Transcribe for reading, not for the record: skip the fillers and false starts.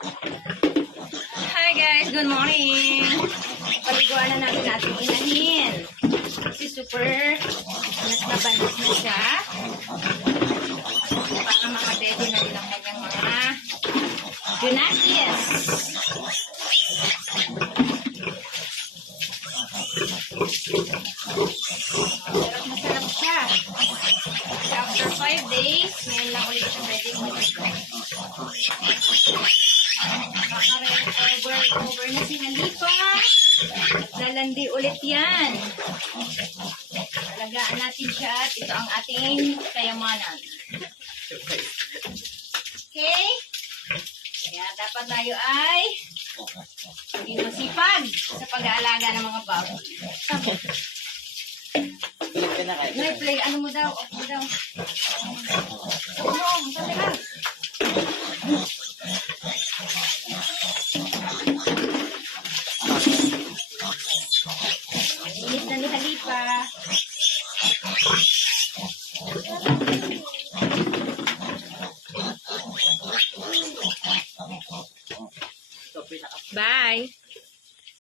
Hi guys, good morning. Paliguan na natin ating inahin. Kasi super banat na siya. Para makabete na din ang kanyang mga junakis. Masarap siya. After 5 days, ngayon lang ulit siya ready mag-iba. Over na si Halipa. Lalandi ulit yan. Alagaan natin siya at ito ang ating kayamanan. Okay? Kaya dapat tayo ay hindi masipag sa pag-aalaga ng mga baboy. May play, ano mo daw? Off mo daw. Ano? Sabi ka. Inis na ni Halipa. Bye.